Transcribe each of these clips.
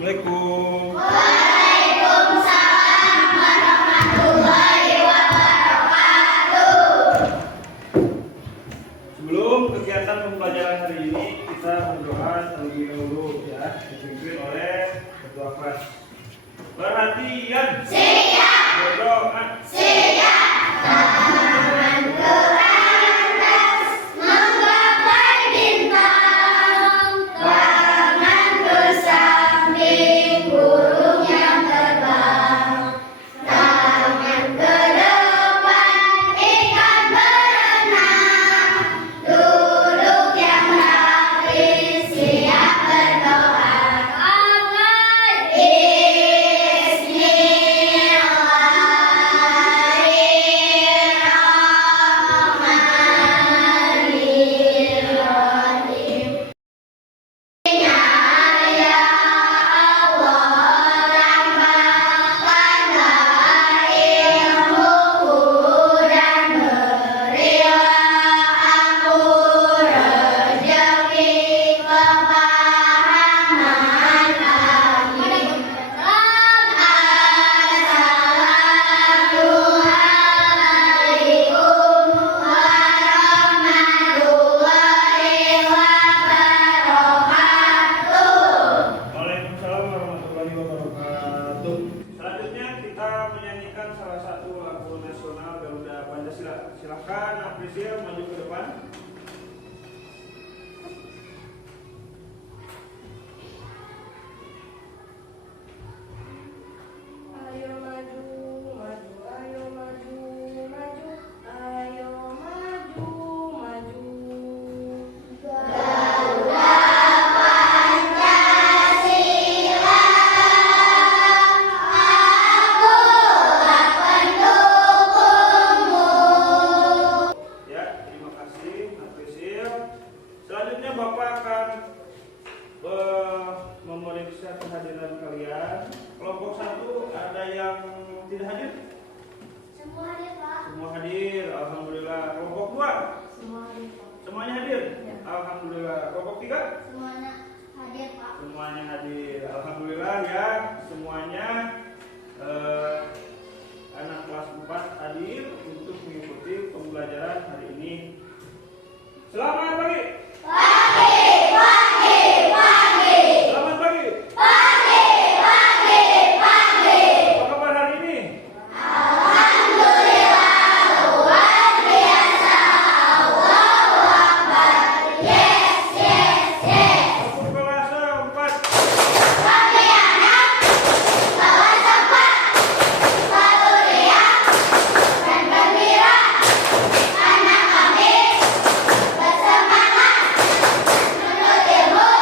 Assalamualaikum. Waalaikumsalam warahmatullahi wabarakatuh. Sebelum kegiatan pembelajaran hari ini, kita berdoa terlebih dahulu ya, dipimpin oleh ketua kelas. Perhatian. Siap. Berdoa. Siap. Tangan ke atas, menggapai bintang. Tangan ke samping, burung yang terbang. Tangan ke depan, ikan berenang. Duduk yang rapi, siap berdoa. Waalaikumsalam warahmatullahi wabarakatuh. Selanjutnya kita menyanyikan salah satu lagu nasional Garuda Pancasila. Silakan Apresial maju ke depan. Ayo maju, maju, ayo maju, maju, ayo maju, maju. Garuda Pancasila, akulah pendukungmu. Ya, terima kasih Apresial. Selanjutnya Bapak akan memeriksa kehadiran kalian. Kelompok 1 ada yang tidak hadir? Semua hadir, Pak. Semua hadir, alhamdulillah. Kelompok 2 Semua hadir, Pak. semuanya hadir? Ya. Alhamdulillah. Kelompok 3 Semuanya hadir, Pak. semuanya hadir, alhamdulillah ya. Semuanya anak kelas 4 hadir untuk mengikuti pembelajaran hari ini. Selamat pagi. Pagi, pagi, pagi. Selamat pagi. Pagi, pagi, pagi. Apa kabar hari ini? Alhamdulillah, luar biasa. Allahu Akbar. Yes, yes, yes. Aku kelas 4. Kami anak bawa cepat, selalu riang dan gembira. Anak kami bersemangat menuntut ilmu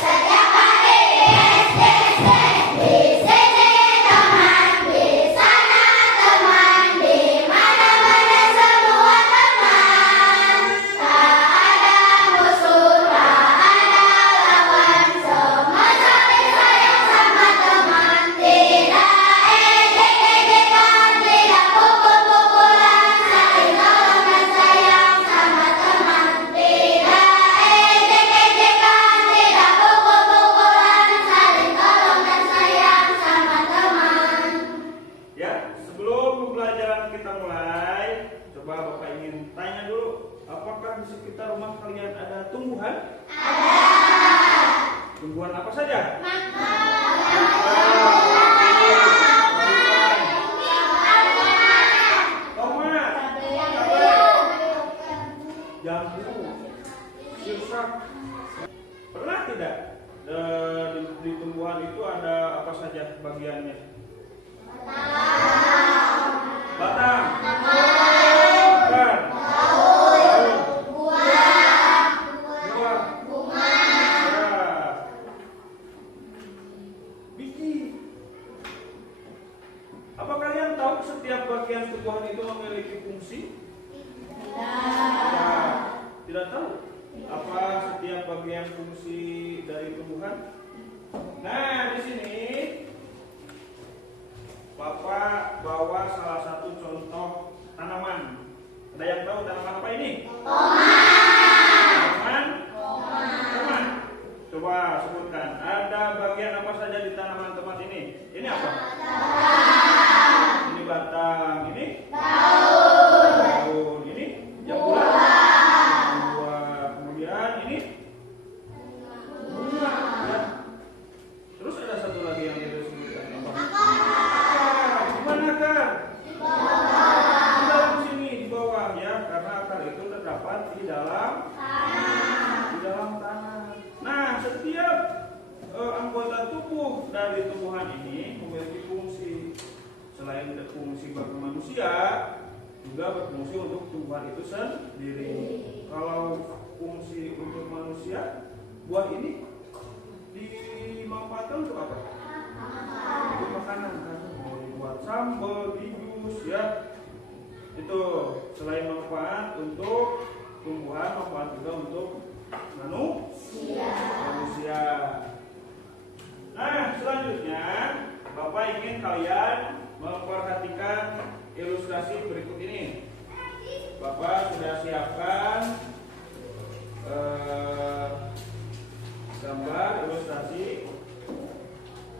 setiap hari. Yes, yes, yes. Di sini teman, di sana teman, di mana-mana semua teman. Tak ada musuh, tak ada lawan, semua saling sayang sama teman. Tidak ejek-ejekan, tidak pukul-pukulan, saling tolong dan sayang sama teman. Tidak ejek-ejekan, tidak pukul-pukulan, saling tolong dan sayang sama teman. Ya, sebelum pembelajaran kita mulai, coba Bapak ingin tanya dulu, apakah di sekitar rumah kalian ada tumbuhan? Tumbuhan apa saja? Tomat, jambu, sirsak. Pernah tidak di tumbuhan itu ada apa saja bagiannya? Batang, akar, daun, buah, ya. Biji. Apa kalian tahu setiap bagian tumbuhan itu memiliki fungsi? Ya, tidak tahu. Apa setiap bagian fungsi dari tumbuhan? Nah, di sini Bapak bawa salah satu contoh tanaman. Ada yang tahu tanaman apa ini? Tanaman? Coba sebutkan. Ada bagian apa saja apa? Ini batang, ini daun, ini yang buah. Kemudian ini bunga, ya. Terus ada satu lagi yang dia sebutkan apa? Akar. Di mana akar? Di dalam sini, di bawah ya, karena akar itu terdapat di dalam tanah. Nah, setiap anggota tubuh dari tumbuhan ini memiliki fungsi. Selain berfungsi bagi manusia, juga berfungsi untuk tumbuhan itu sendiri. Kalau fungsi untuk manusia, buah ini dimanfaatkan untuk apa? Untuk makanan, kan? Mau dibuat sambal, dijus, ya. Itu selain manfaat untuk tumbuhan, manfaat juga untuk manusia. Nah, selanjutnya Bapak ingin kalian memperhatikan ilustrasi berikut ini. Bapak sudah siapkan gambar ilustrasi.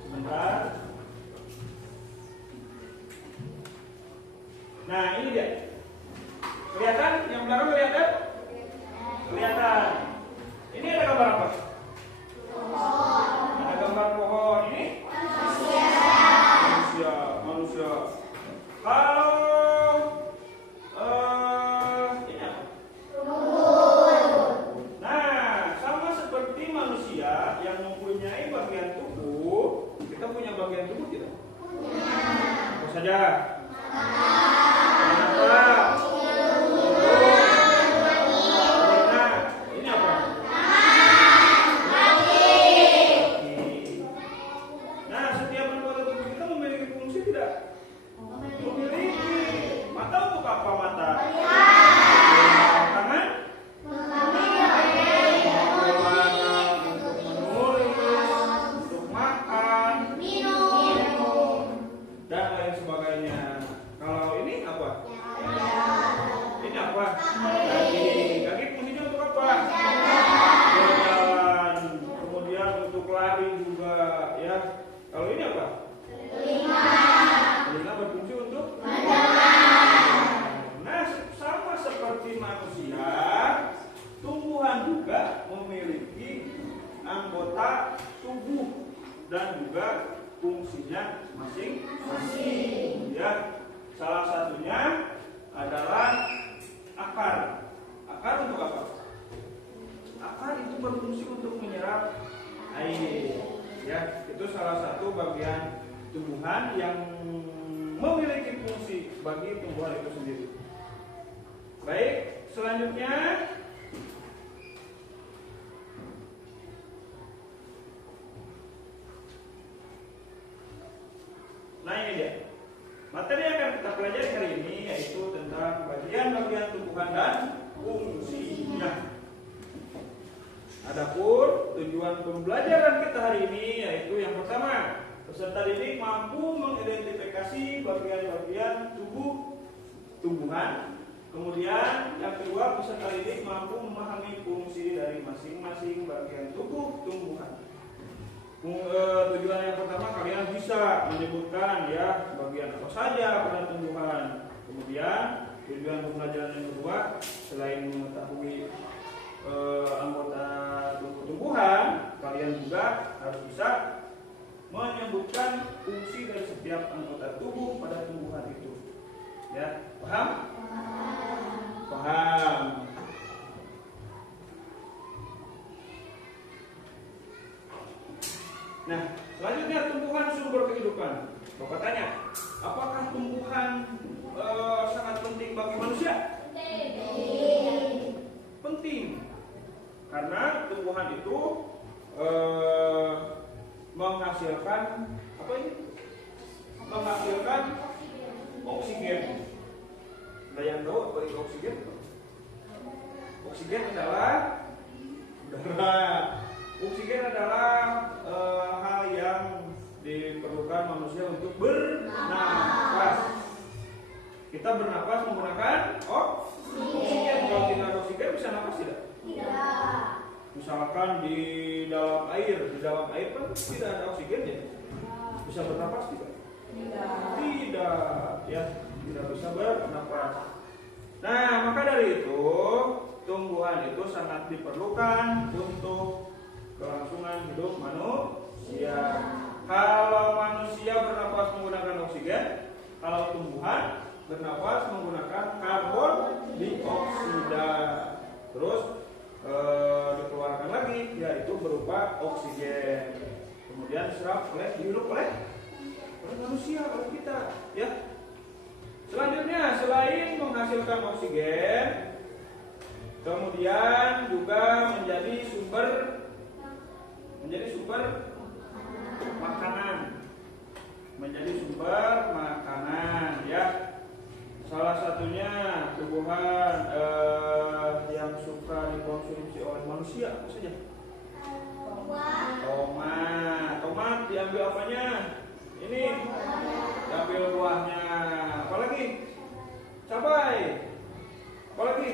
Sebentar. Nah, ini dia. Kelihatan? Yang belakang kelihatan? Kelihatan. Ini ada gambar apa? Ada gambar pohon. Ini manusia. Kalau ini apa? Nah, sama seperti manusia yang mempunyai bagian tubuh, kita punya bagian tubuh tidak? Apa saja? Dan juga fungsinya masing-masing, ya. Salah satunya adalah akar. Akar untuk apa? Akar itu berfungsi untuk menyerap air, ya. Itu salah satu bagian tumbuhan yang memiliki fungsi bagi tumbuhan itu sendiri. Baik, selanjutnya nah ini dia. Materi yang akan kita pelajari hari ini yaitu tentang bagian-bagian tumbuhan dan fungsinya. Adapun tujuan pembelajaran kita hari ini yaitu yang pertama, peserta didik mampu mengidentifikasi bagian-bagian tubuh tumbuhan. Kemudian yang kedua, peserta didik mampu memahami fungsi dari masing-masing bagian tubuh tumbuhan. Tujuan yang pertama, kalian bisa menyebutkan ya bagian apa saja pada tumbuhan. Kemudian tujuan pembelajaran yang kedua, selain mengetahui anggota tumbuhan, kalian juga harus bisa menyebutkan fungsi dari setiap anggota tubuh pada tumbuhan itu. Ya, paham? Paham. Nah, selanjutnya tumbuhan sumber kehidupan. Bapak tanya, apakah tumbuhan sangat penting bagi manusia? Penting. Karena tumbuhan itu menghasilkan apa ini? Menghasilkan oksigen. Ada yang tahu apa itu oksigen? Oksigen adalah udara. Oksigen adalah hal yang diperlukan manusia untuk bernafas. Kita bernafas menggunakan oksigen. Kalau tidak ada oksigen bisa nafas tidak? Tidak. Misalkan di dalam air kan tidak ada oksigen ya. bisa bernapas tidak? Tidak. Tidak, ya, tidak bisa bernapas. Nah, maka dari itu tumbuhan itu sangat diperlukan untuk kelangsungan hidup manusia. Kalau manusia bernapas menggunakan oksigen, kalau tumbuhan bernapas menggunakan karbon dioksida. Terus dikeluarkan lagi, yaitu berupa oksigen. Kemudian diserap dihirup oleh manusia, oleh kita, ya. Selanjutnya, selain menghasilkan oksigen, kemudian juga menjadi sumber makanan. Menjadi sumber makanan, ya. Salah satunya tumbuhan yang suka dikonsumsi oleh manusia apa saja? Tomat diambil apanya? Ini diambil buahnya. Apalagi? Cabai. Apalagi?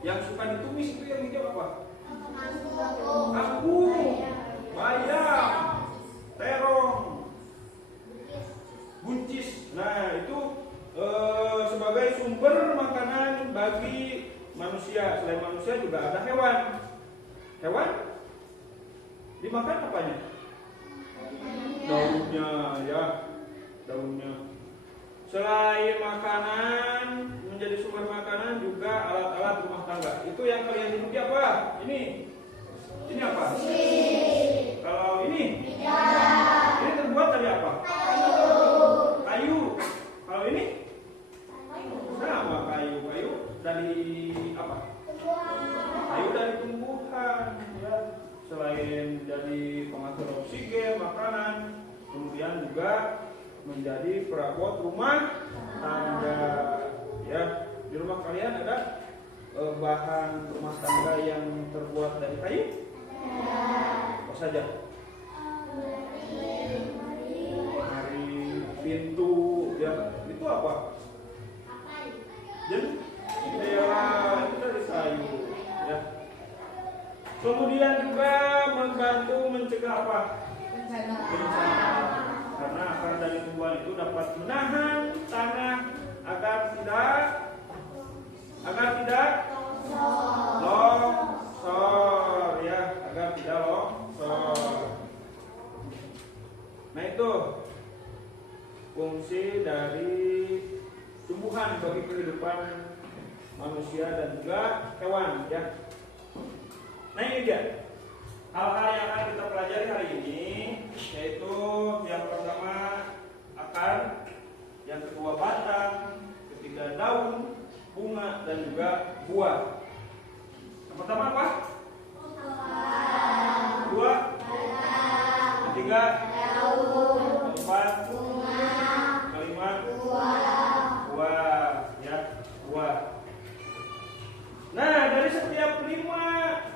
Yang suka ditumis itu yang hijau apa? Kangkung, bayam, terong, buncis. Nah, itu sebagai sumber makanan bagi manusia. Selain manusia juga ada hewan. Hewan dimakan apanya? Daunnya, ya, daunnya. Selain makanan, menjadi sumber makanan juga alat-alat rumah tangga. Itu yang kalian hidupi apa? Ini apa? Kalau ini? Ini terbuat dari apa? Kayu. Kalau ini? Sama kayu dari apa? Kayu dari tumbuhan, ya. Selain jadi penghasil oksigen, makanan, kemudian juga menjadi perabot rumah tangga, ya. Di rumah kalian ada bahan rumah tangga yang terbuat dari kayu? Apa saja? Lemari, pintu, ya. Itu apa? Jendela, itu dari kayu, ya. Kemudian juga membantu mencegah apa? Bencana. Karena akar dari tumbuhan itu dapat menahan tanah agar tidak longsor, ya, agar tidak longsor. Nah, itu fungsi dari tumbuhan bagi kehidupan manusia dan juga hewan, ya. Nah, ini dia hal-hal yang akan kita pelajari hari ini, yaitu yang pertama akar, yang kedua batang, ketiga daun, bunga, dan juga buah. Yang pertama apa? Kedua, ketiga, keempat, kelima, buah, ya, buah. Nah, dari setiap 5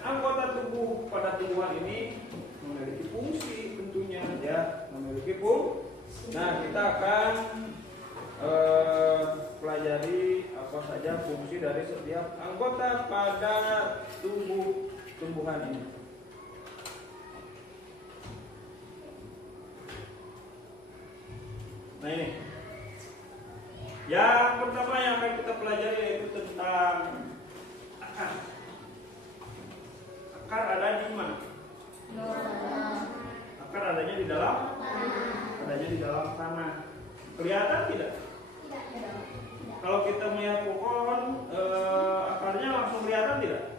anggota tubuh pada tumbuhan ini memiliki fungsi tentunya, ya, memiliki fungsi. Nah, kita akan pelajari apa saja fungsi dari setiap anggota pada tumbuhan ini. Nah, ini yang pertama yang akan kita pelajari yaitu tentang akar. Akar ada di mana? Akar adanya di dalam tanah. Kelihatan tidak? Kalau kita melihat pohon, akarnya langsung kelihatan tidak?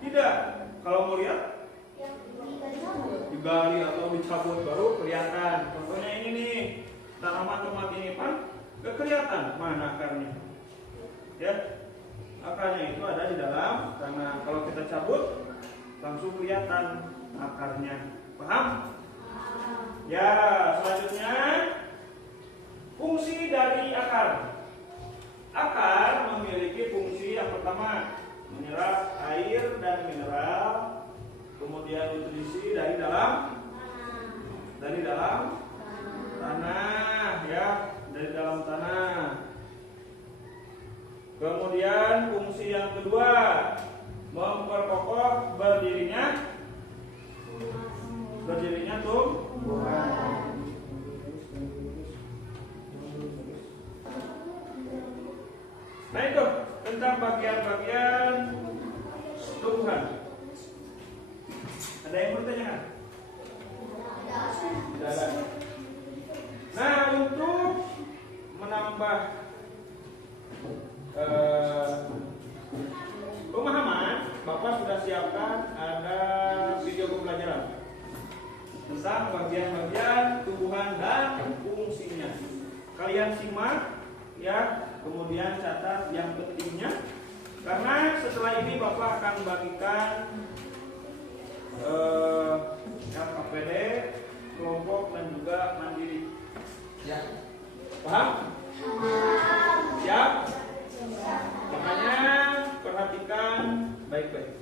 Tidak. Kalau mau lihat, digali atau dicabut baru kelihatan. Contohnya ini nih, tanaman tomat ini kan gak kelihatan mana akarnya, ya. Akarnya itu ada di dalam tanah. Kalau kita cabut, langsung kelihatan akarnya. Paham? Ya, selanjutnya fungsi dari akar. Akar memiliki fungsi yang pertama menyerap air dan mineral, kemudian nutrisi dari dalam tanah, ya, dari dalam tanah. Kemudian fungsi yang kedua memperkokoh berdirinya tumbuhan. keseluruhan? Ada yang bertanya? Tidak ada. Nah, untuk menambah pemahaman, Bapak sudah siapkan ada video pembelajaran tentang bagian-bagian tumbuhan dan fungsinya. Kalian simak ya, kemudian catat yang pentingnya. Karena setelah ini Bapak akan bagikan KPD, kelompok dan juga mandiri. Ya, paham? Siap? Makanya perhatikan baik-baik.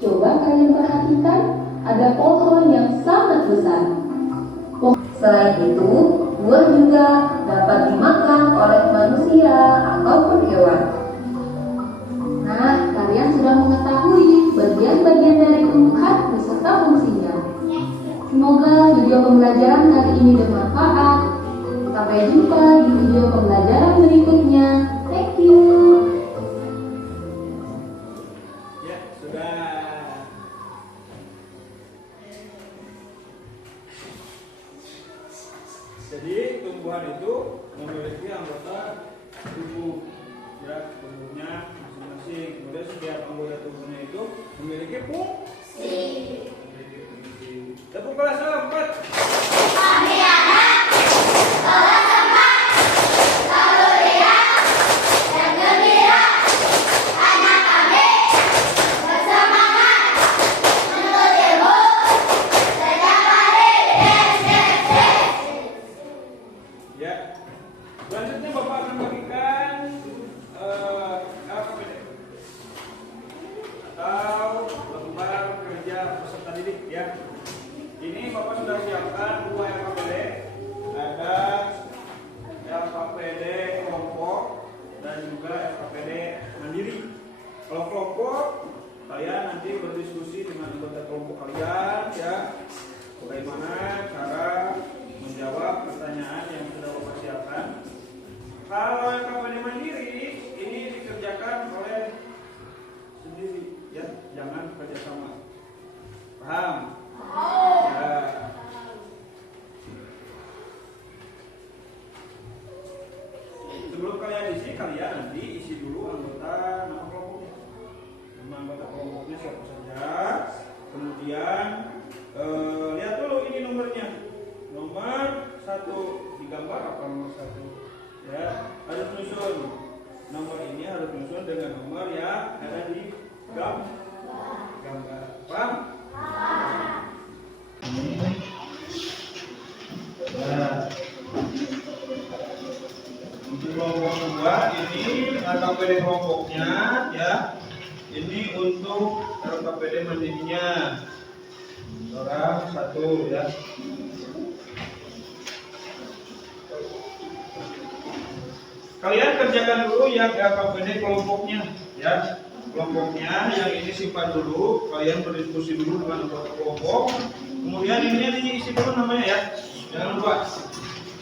Coba kalian perhatikan, ada pohon yang sangat besar. Selain itu, buah juga dapat dimakan oleh manusia ataupun hewan. Nah, kalian sudah mengetahui bagian-bagian dari tumbuhan beserta fungsinya. Semoga video pembelajaran kali ini bermanfaat. Sampai jumpa di video pembelajaran berikutnya. Thank you. Ya, sudah. Jadi tumbuhan itu memiliki anggota tubuh, ya, tubuhnya masing-masing. Kemudian setiap anggota tubuhnya itu memiliki fungsi. Tepuk kelas 4. Kami anak kelas 4 selalu riang dan gembira. Anak kami bersemangat menuntut ilmu setiap hari. Ya. Selanjutnya Bapak akan bagikan KPD atau lembar kerja peserta didik ya. Ini Bapak sudah siapkan 2 LKPD. Ada LKPD kelompok dan juga LKPD mandiri. Kalau kelompok, kalian nanti berdiskusi dengan anggota kelompok kalian ya. Bagaimana cara menjawab pertanyaan yang sudah Bapak siapkan. Kalau LKPD mandiri, ini dikerjakan oleh sendiri ya, jangan kerjasama. Paham? Ya. Sebelum kalian isi, kalian nanti isi dulu anggota nama kelompoknya. Nama anggota kelompoknya siapa saja. Kemudian lihat dulu ini nomornya. Nomor 1 digambar apa nomor 1? Ya, harus nyusun. Nomor ini harus nyusun dengan nomor yang ada di gambar. Paham? Nah, untuk kelompok 2 ini LKPD kelompoknya ya. Ini untuk LKPD mandirinya. Orang 1 ya. Kalian kerjakan dulu yang LKPD kelompoknya ya. Kelompoknya yang ini simpan dulu, kalian berdiskusi dulu dengan anggota kelompok. Kemudian ini diisi dulu namanya ya. Jangan lupa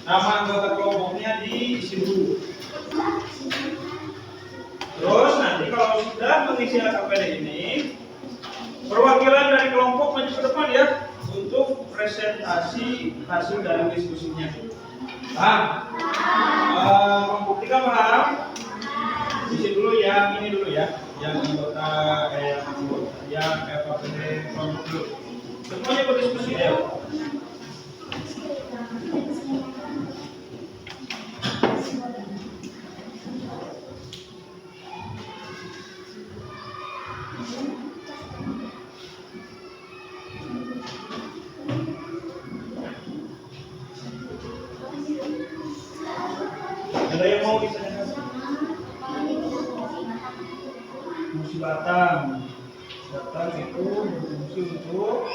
nama anggota kelompoknya diisi dulu. Terus nanti kalau sudah mengisi LKPD ini, perwakilan dari kelompok maju ke depan ya untuk presentasi hasil dari diskusinya. Paham? Kelompok 3 paham? Isi dulu yang ini dulu ya, yang anggota yang LKPD kelompok dulu. Semuanya berdiskusi ya. Ada yang mau ditanyakan? Fungsi batang. Batang itu berfungsi untuk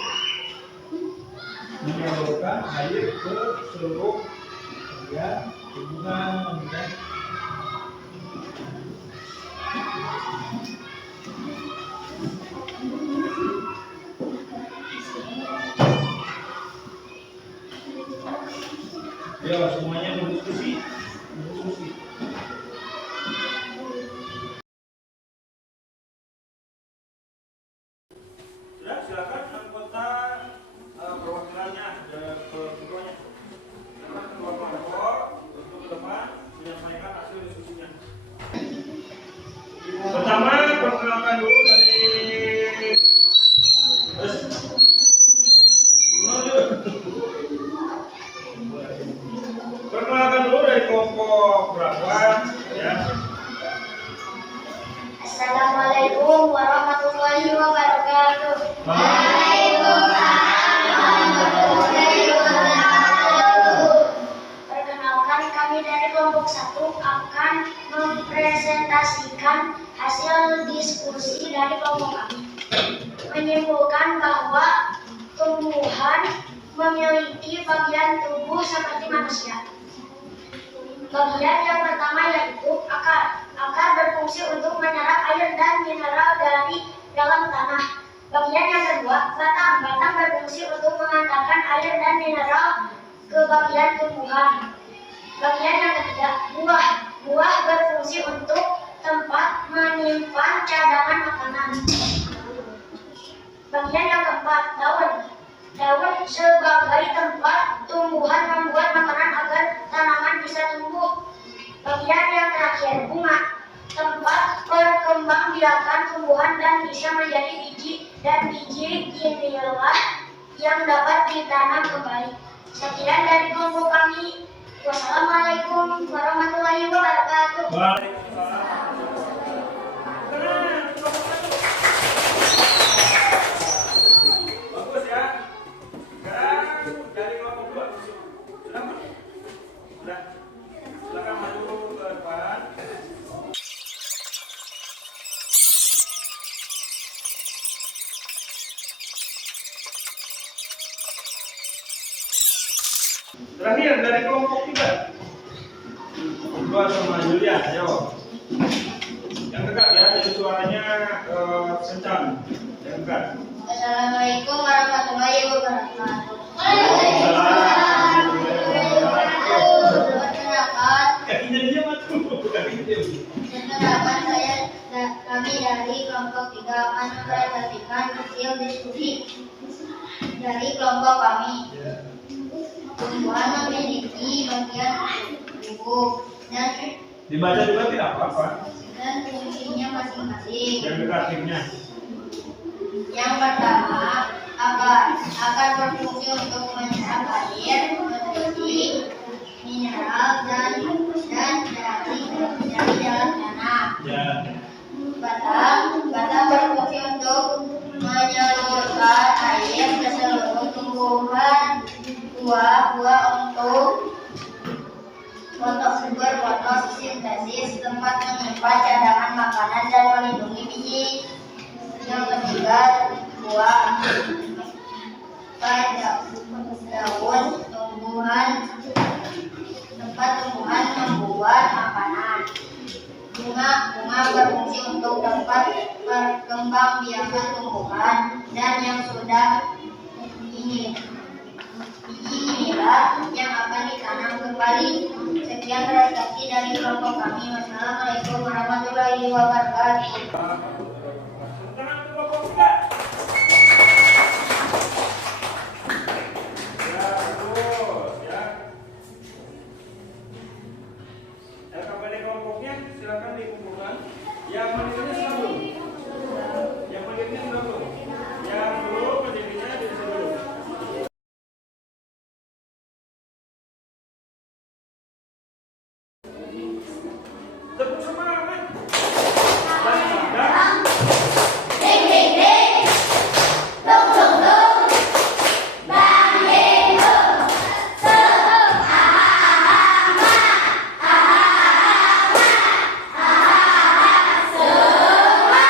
menyalurkan air ke seluruh bagian tumbuhan. Ya, semuanya berdiskusi. Perkenalkan dulu dari kelompok berapa ya? Assalamualaikum warahmatullahi wabarakatuh. Perkenalkan, kami dari kelompok 1 akan mempresentasikan hasil diskusi dari kelompok kami. Menyimpulkan bahwa tumbuhan memiliki bagian tubuh seperti manusia. Bagian yang pertama yaitu akar. Akar berfungsi untuk menyerap air dan mineral dari dalam tanah. Bagian yang kedua, batang. Batang berfungsi untuk mengantarkan air dan mineral ke bagian tumbuhan. Bagian yang ketiga, buah. Buah berfungsi untuk tempat menyimpan cadangan makanan. Bagian yang keempat, daun. Daun sebagai tempat tumbuhan membuat makanan agar tanaman bisa tumbuh. Bagian yang terakhir, bunga. Tempat perkembangbiakan tumbuhan dan bisa menjadi biji, dan biji inilah yang dapat ditanam kembali. Sekian dari kelompok kami. Wassalamualaikum warahmatullahi wabarakatuh. Bagus ya. Sekarang dari kelompok 2. Silakan. Sudah. Silakan maju ke depan. Terakhir dari kelompok 3. Dua sama Julian, ayo. Yang dekat ya, jadi suaranya kencang. Yang dekat. Assalamualaikum warahmatullahi wabarakatuh. Perkenalkan, kami dari kelompok 3 akan mempresentasikan hasil diskusi dari kelompok kami. Tumbuhan memiliki bagian tubuh dan Dibaca juga tidak apa-apa. fungsinya masing-masing. Yang dekat timnya. Yang pertama, akar. Akar berfungsi untuk menyerap air, nutrisi, mineral dan dari dalam tanah. Ya. Batang berfungsi untuk menyalurkan air ke seluruh tumbuhan. Buah untuk fotosintesis, tempat menyimpan cadangan makanan dan melindungi biji. Yang ketiga, buah. Daun tumbuhan, tempat tumbuhan membuat makanan. Bunga berfungsi untuk tempat perkembangbiakan tumbuhan, dan yang sudah ini inilah yang akan ditanam kembali. Sekian presentasi dari kelompok kami. Wassalamualaikum warahmatullahi wabarakatuh. Tangan kelompok 3. Ya, terus ya. LKPD kelompoknya silakan dikumpulkan. Yang menilainya sudah belum? Yang menilainya sudah belum? Yang belum menilainya di sini dulu. Tepuk semangat. Dan Ding ding ding, dong dong dong, bang ding dong, sehum ahama, ahama, ahama, semua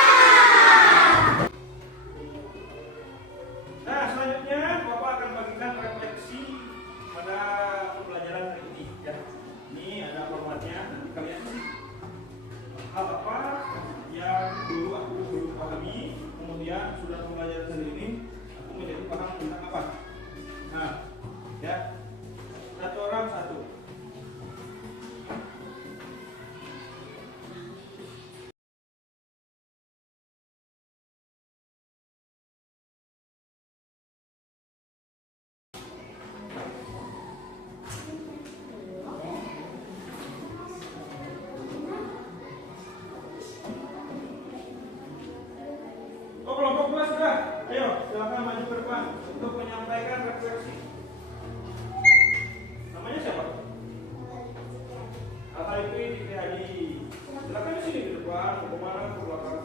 depan, ke kemana, ke belakang.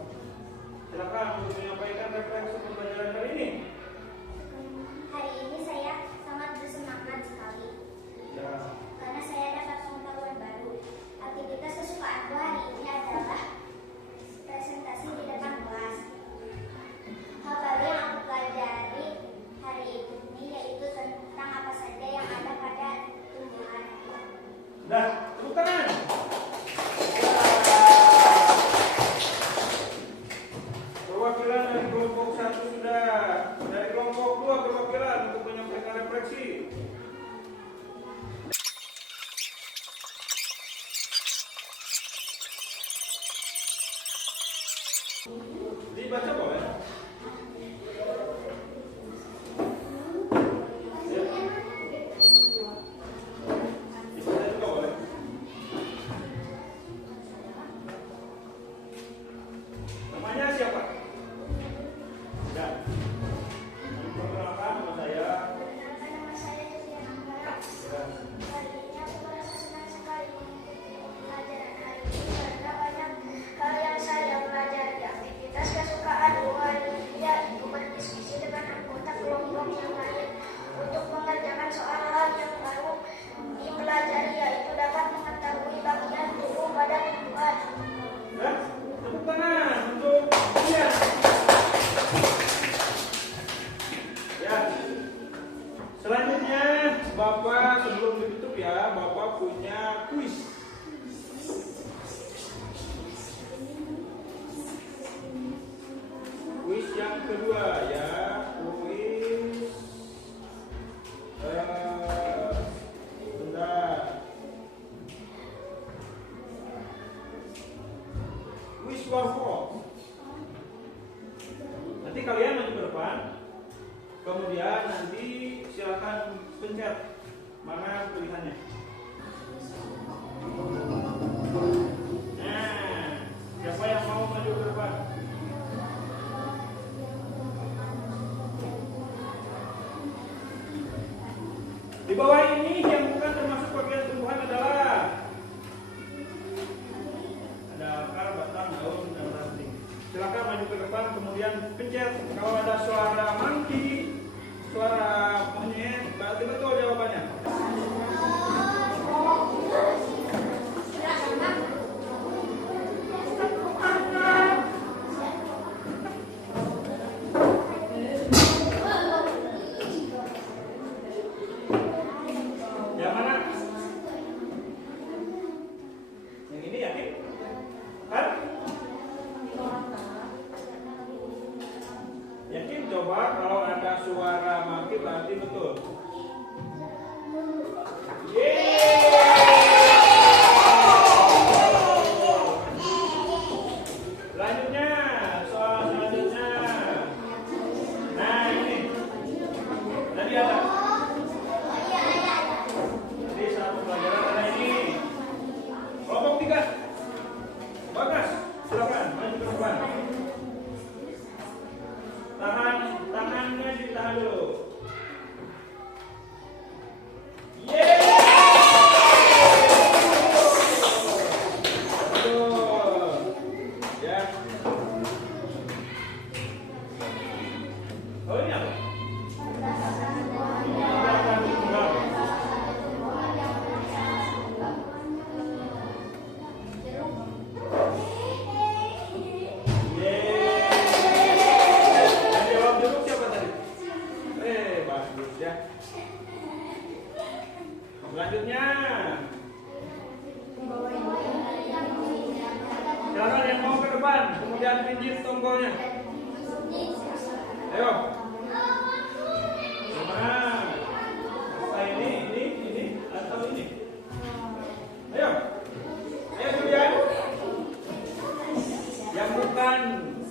Silakan untuk menyampaikan refleksi pembelajaran kali ini. Hari ini saya sangat bersemangat sekali Ya. karena saya dapat pengetahuan baru. Aktivitas kesukaanku hari ini adalah presentasi di depan kelas. Hal baru yang aku pelajari hari ini yaitu tentang apa saja yang ada pada tumbuhan. Dah, tepuk tangan. Perwakilan dari kelompok 1 sudah. Dari kelompok 2 perwakilan untuk menyampaikan refleksi. Dibaca boleh? Ya. Dibaca juga boleh. Namanya siapa? Ya. Perkenalkan nama saya. Nama saya Julian Anggara. Ya. Hari ini aku merasa senang sekali mengikuti pembelajaran hari ini karena banyak hal yang saya pelajari. Aktivitas kesukaan hari ini yaitu berdiskusi dengan anggota kelompok yang lain untuk mengerjakan soal-hal yang baru dipelajari yaitu dapat mengetahui bagian tubuh pada tumbuhan. Ya. Tepuk tangan untuk dia. Ya. Selanjutnya, Bapak sebelum ditutup ya, Bapak punya kuis. Kuis yang kedua ya, kuis bentar. Kuis warfare. Nanti kalian maju ke depan, kemudian nanti silakan pencet mana pilihannya. Nah, siapa yang mau maju ke depan? Di bawah ini yang bukan termasuk bagian tumbuhan adalah ada akar, batang, daun, dan ranting. Silakan maju ke depan, kemudian pencet. Kalau ada suara monkey, suara monyet, berarti betul jawabannya. Yang mana? Yang ini yakin? Kan? Yakin? Coba kalau ada suara maki berarti betul. Selanjutnya, soal selanjutnya. Nah ini, tadi ada. Jadi satu pelajaran ada ini. Kelompok 3. Bagas, silakan maju ke depan. Tangannya ditahan dulu. Betul. Ya. Oh ini apa? Yang jawab jeruk siapa tadi? Bagus ya. Selanjutnya, silakan yang mau ke depan, kemudian pinjit tombolnya. Ayo. Gimana? Apa ini atau ini? Ayo. Ayo Julian. Yang bukan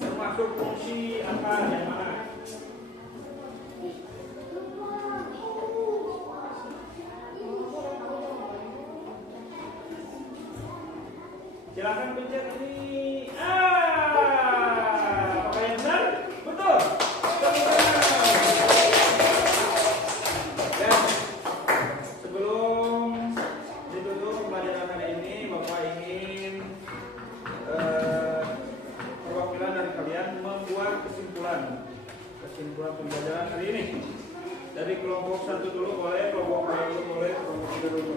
termasuk fungsi akar yang mana? Silakan pencet ini. Apa yang benar? Betul. Tepuk tangan. Ya. Sebelum ditutup pelajaran hari ini, Bapak ingin kesimpulan pembelajaran hari ini. Dari kelompok 1 dulu boleh, kelompok 2 dulu boleh, kelompok 3 dulu.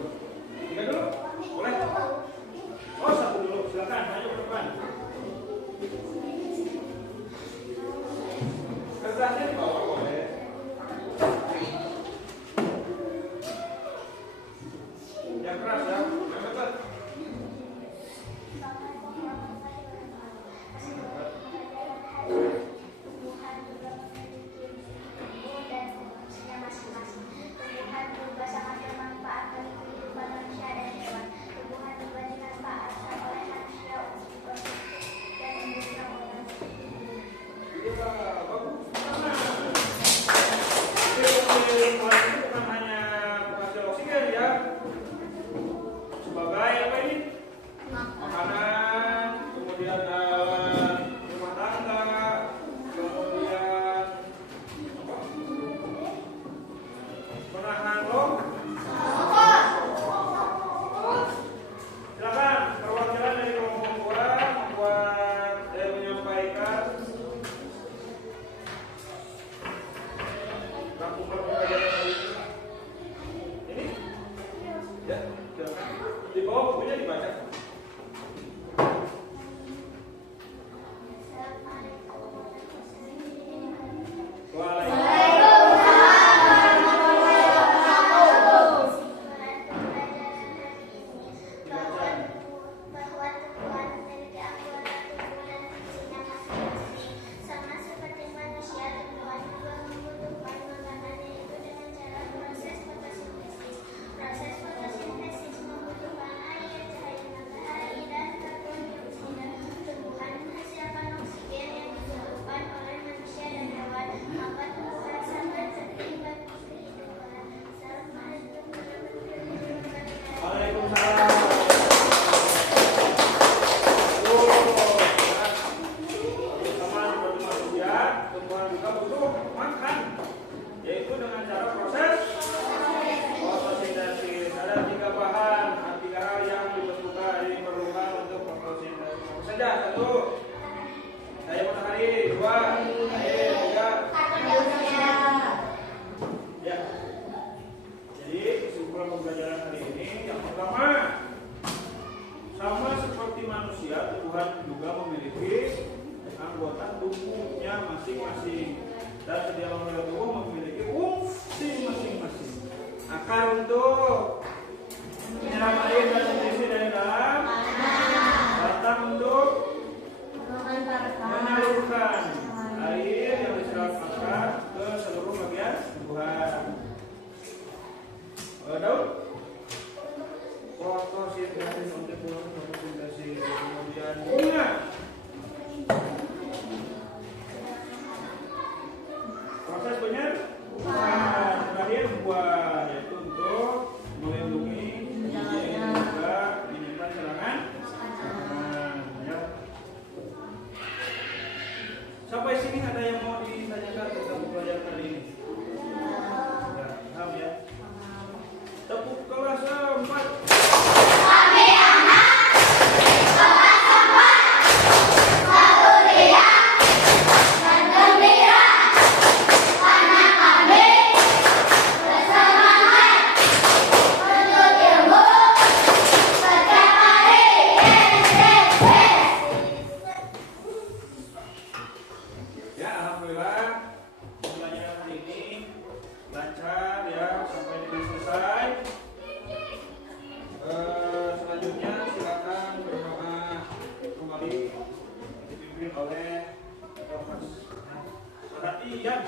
3 dulu? Boleh? Oh, 1 dulu, silakan, ayo ke depan. Kertasnya di bawah boleh. Yang keras ya, yang dekat. Di bawah bukunya dibaca. Tuhan juga memiliki anggota tubuhnya masing-masing, dan setiap anggota tubuh memiliki fungsi masing-masing. Akar untuk menyerap air dan nutrisi dari dalam, batang untuk menyalurkan air yang diserap akar ke seluruh bagian tubuhan. Daun fotosintesis untuk fotosintesis, kemudian bunga proses penyerbukan, terakhir buah, yaitu untuk melindungi dan juga menyimpan serangan. Ya. Sampai sini ada yang mau ditanyakan tentang pelajaran kali ini? Ya, paham ya? Tepuk kelas 4. Oleh Perhatian.